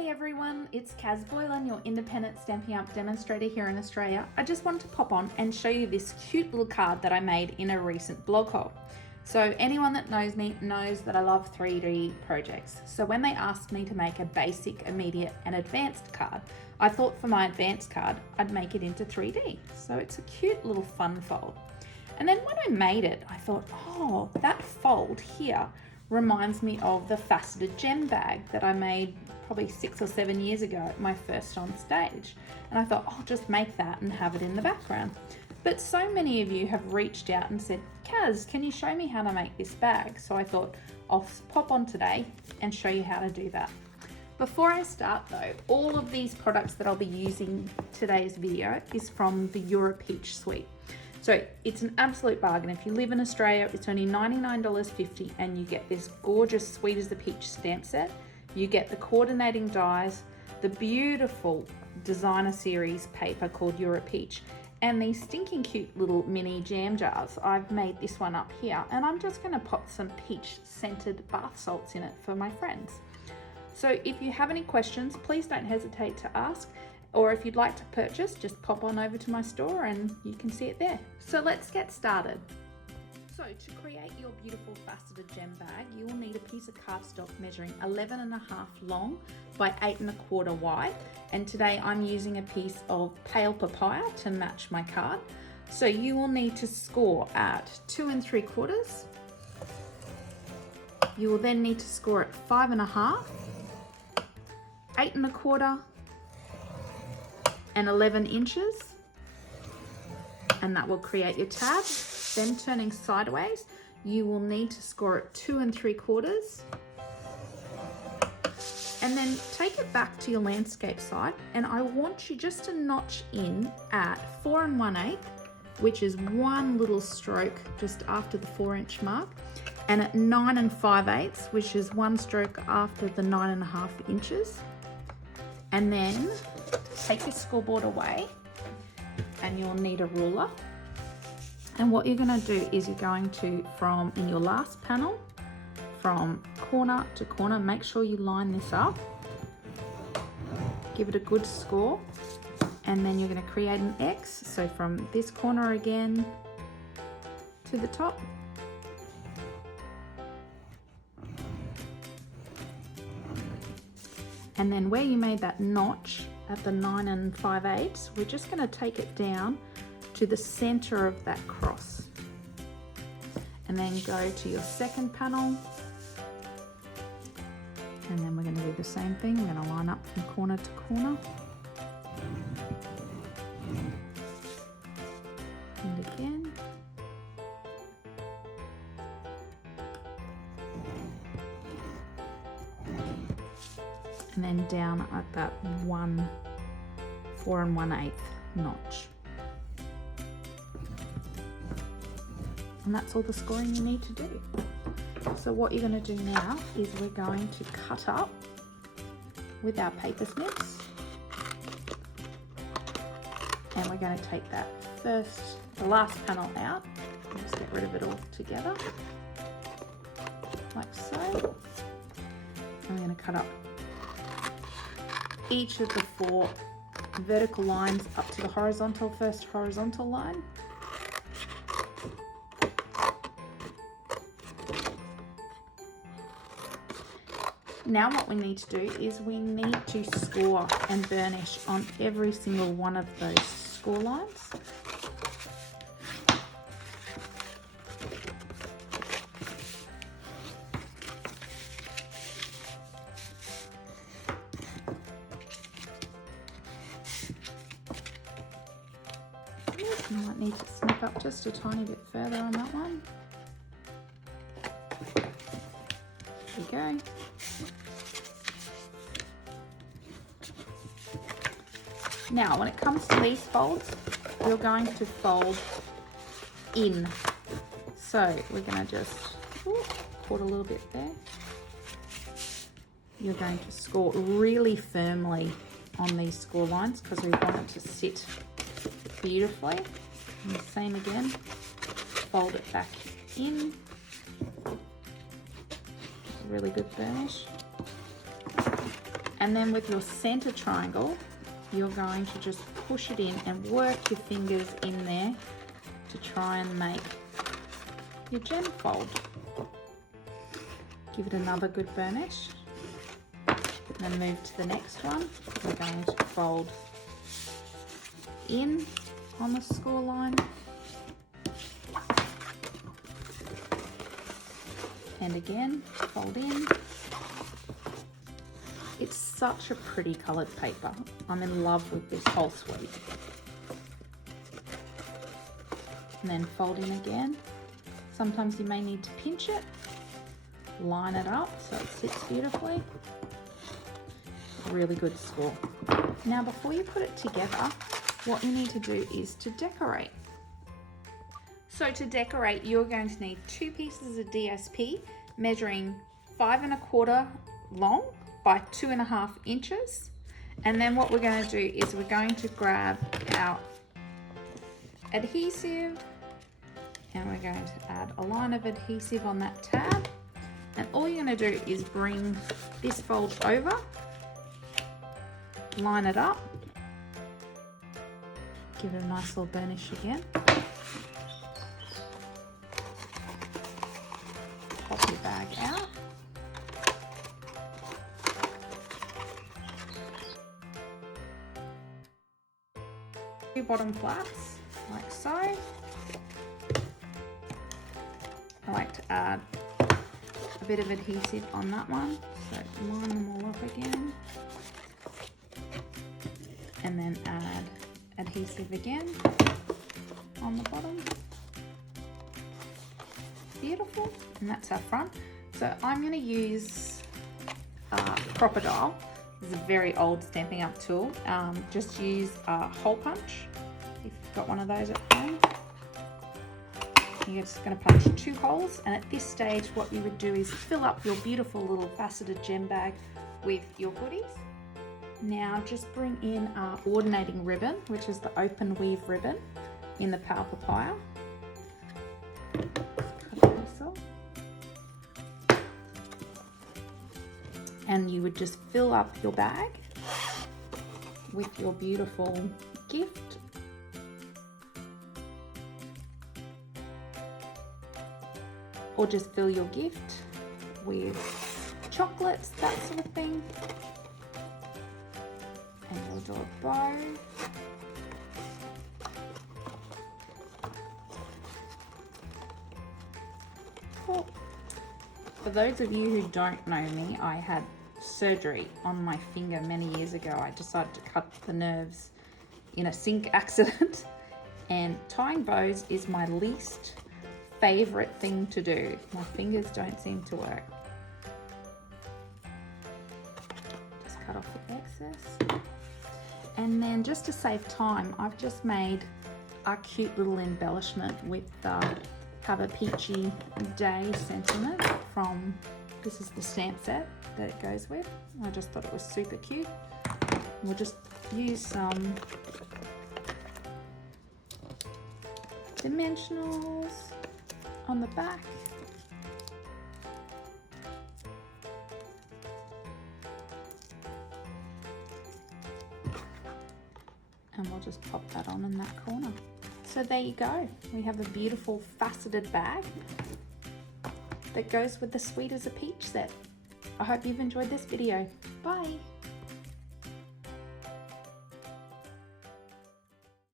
Hey everyone, it's Cazz Boylan, your independent Stampin' Up demonstrator here in Australia. I just wanted to pop on and show you this cute little card that I made in a recent blog haul. So anyone that knows me knows that I love 3D projects. So when they asked me to make a basic, immediate and advanced card, I thought for my advanced card, I'd make it into 3D. So it's a cute little fun fold. And then when I made it, I thought, oh, that fold here reminds me of the Faceted gem bag that I made probably 6 or 7 years ago, my first on stage. And I thought, I'll just make that and have it in the background. But so many of you have reached out and said, Cazz, can you show me how to make this bag? So I thought I'll pop on today and show you how to do that. Before I start though, all of these products that I'll be using today's video is from the Europeach suite. So it's an absolute bargain. If you live in Australia, it's only $99.50 and you get this gorgeous Sweet as the Peach stamp set. You get the coordinating dies, the beautiful designer series paper called Europeach, and these stinking cute little mini jam jars. I've made this one up here and I'm just gonna pop some peach scented bath salts in it for my friends. So if you have any questions, please don't hesitate to ask. Or if you'd like to purchase, just pop on over to my store and you can see it there. So let's get started. So to create your beautiful faceted gem bag, you will need a piece of cardstock measuring 11.5 long by 8.25 wide. And today I'm using a piece of pale papaya to match my card. So you will need to score at 2 3/4. You will then need to score at 5.5, 8.25, and 11 inches, and that will create your tab. Then turning sideways, you will need to score at 2 3/4, and then take it back to your landscape side, and I want you just to notch in at 4 1/8, which is one little stroke just after the 4-inch mark, and at 9 5/8, which is one stroke after the 9.5 inches. And then take your scoreboard away and you'll need a ruler. And what you're going to do is you're going to, from in your last panel, from corner to corner, make sure you line this up, give it a good score, and then you're going to create an X. So from this corner again to the top. And then where you made that notch at the 9 5/8, we're just going to take it down to the center of that cross. And then go to your second panel. And then we're going to do the same thing. We're going to line up from corner to corner. And again. And then down at that 4 1/8 notch. And that's all the scoring you need to do. So what you're going to do now is we're going to cut up with our paper snips. And we're going to take that the last panel out. Just get rid of it all together, like so. And we're going to cut up each of the 4 vertical lines up to the first horizontal line. Now what we need to do is we need to score and burnish on every single one of those score lines. You might need to snip up just a tiny bit further on that one. There we go. Now, when it comes to these folds, you're going to fold in. So we're going to just put a little bit there. You're going to score really firmly on these score lines because we want it to sit beautifully. And the same again, fold it back in, really good burnish, And then with your center triangle, you're going to just push it in and work your fingers in there to try and make your gem fold. Give it another good burnish. And then move to the next one. We're going to fold in on the score line. And again, fold in. It's such a pretty coloured paper. I'm in love with this whole suite. And then fold in again. Sometimes you may need to pinch it, line it up so it sits beautifully. Really good score. Now before you put it together, what you need to do is to decorate. So to decorate, you're going to need 2 pieces of DSP measuring 5 1/4 long by 2.5 inches. And then what we're going to do is we're going to grab our adhesive and we're going to add a line of adhesive on that tab. And all you're going to do is bring this fold over, line it up, give it a nice little burnish again. Pop your bag out. Your bottom flaps, like so. I like to add a bit of adhesive on that one, so line them all up again. And then add adhesive again on the bottom. Beautiful, and that's our front. So I'm going to use Crocodile. This is a very old Stampin' Up tool. Just use a hole punch if you've got one of those at home. You're just going to punch 2 holes, and at this stage what you would do is fill up your beautiful little faceted gem bag with your goodies. Now just bring in our coordinating ribbon, which is the open weave ribbon in the Power Papaya. Cut this off. And you would just fill up your bag with your beautiful gift. Or just fill your gift with chocolates, that sort of thing. And we'll do a bow. Cool. For those of you who don't know me, I had surgery on my finger many years ago. I decided to cut the nerves in a sink accident, and tying bows is my least favorite thing to do. My fingers don't seem to work. Just cut off the excess. And then just to save time, I've just made a cute little embellishment with Have a Peachy Day sentiment from, this is the stamp set that it goes with. I just thought it was super cute. We'll just use some dimensionals on the back. And we'll just pop that on in that corner. So there you go. We have a beautiful faceted bag that goes with the Sweet as a Peach set. I hope you've enjoyed this video. Bye.